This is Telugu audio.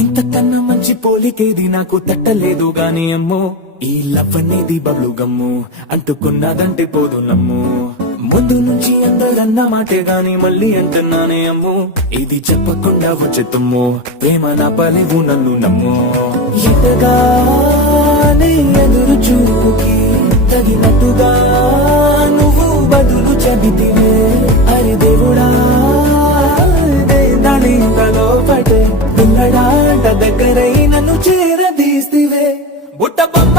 ఇంతకన్నా మంచి పోలికేది నాకు తట్టలేదు గాని అమ్మో, ఈ లవ్ అనేది బబ్లు గమ్ము, అంటుకున్నదంటే పోదు నమ్ము. ముందు నుంచి అందరన్న మాటే గాని మళ్ళీ అంటున్నానే అమ్ము, ఇది చెప్పకుండా వచ్చే తుమ్ము, ప్రేమ నా పలేవు నన్ను నమ్ము. ఎటగానే ఎదురు చూపుకి తగినట్టుగా నువ్వు బదులు చెబితివే, అరే దేవుడా దానిలో పడే పిల్లడాంట దగ్గరై నన్ను చేరదీస్తివే. బుట్ట బొమ్మ